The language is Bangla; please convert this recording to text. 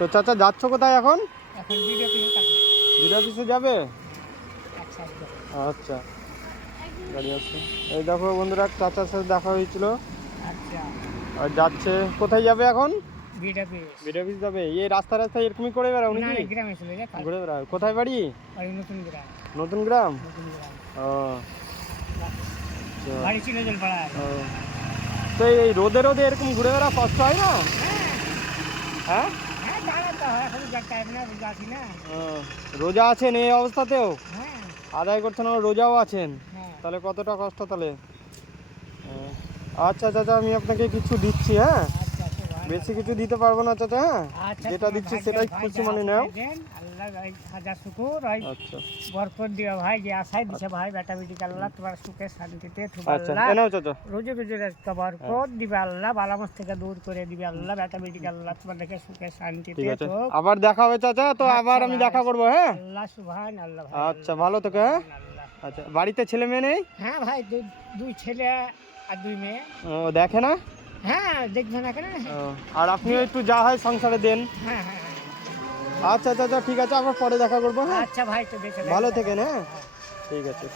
তো চাচা যাচ্ছ কোথায় এখন? এখন ভিডিও অফিসে কাছে বিডি অফিসে যাবে? আচ্ছা আচ্ছা, গাড়ি আছে। এই দেখো বন্ধুরা, চাচার সাথে দেখা হয়েছিল আচ্ছা আর যাচ্ছে। কোথায় যাবে এখন? ভিডিও অফিস বিডি অফিস যাবে। এই রাস্তায় এরকমই করে বেড়াও না নাকি? না গ্রামে চলে যায় ঘুরে বেড়াও। কোথায় বাড়ি? ওই নতুন গ্রাম নতুন গ্রাম। ও আচ্ছা। বাড়ি ছিল জলপাড়ায়। ও, তো এই রোদে রোদে এরকম ঘুরে বেড়া কষ্ট হয় না? হ্যাঁ, হ্যাঁ জানা তো হয়, এখন যা টাইম না বুঝতে আছি না। ও, রোজা আছেন এই অবস্থাতেও? হ্যাঁ আদায় করছেন আর রোজাও আছেন, হ্যাঁ তাহলে কতটা কষ্ট তাহলে। আচ্ছা চাচা, আমি আপনাকে কিছু দিচ্ছি, হ্যাঁ? আচ্ছা আচ্ছা ভাই বেশি কিছু দিতে পারবো না চাচা, হ্যাঁ? আচ্ছা যেটা তোমার দিচ্ছি ভাগ্যের সেটাই ভাই খুশি যা মানে আছে নাও। দেন, আল্লাহ ভাই হাজার শুকুর। ওই আচ্ছা বরকত দিও ভাই, যে আশায় দিছে ভাই বেটা বেটি আল্লাহ তোমার সুখে শান্তিতে থুবা আচ্ছা, আল্লাহ। এনাও চাচা। রোজে রোজে একটা বরকত দিবে আল্লাহ, বালামস থেকে দূর করে দিবে আল্লাহ, বেটা বেটি আল্লাহ তোমার দেখে সুখে শান্তিতে ঠিক আছে, থাকুক। আবার দেখা হবে চাচা, তো আচ্ছা আবার আমি ভাই, দেখা করবো, হ্যাঁ? আল্লাহ সুবহান আল্লাহ ভাই। আচ্ছা, ভালো থেকো, হ্যাঁ? আল্লাহ। আচ্ছা, বাড়িতে ছেলে মেয়ে নেই? হ্যাঁ ভাই, দুই ছেলে আর দুই মেয়ে। ও, দেখে না? হ্যাঁ দেখবে না কেন। ও, আর আপনিও একটু যা হয় সংসারে দেন। হ্যাঁ হ্যাঁ হ্যাঁ। আচ্ছা চাচা, ঠিক আছে, আবার পরে দেখা করবো, হ্যাঁ? আচ্ছা ভাই, তো বেঁচে ভালো থেকেন, হ্যাঁ? ঠিক আছে।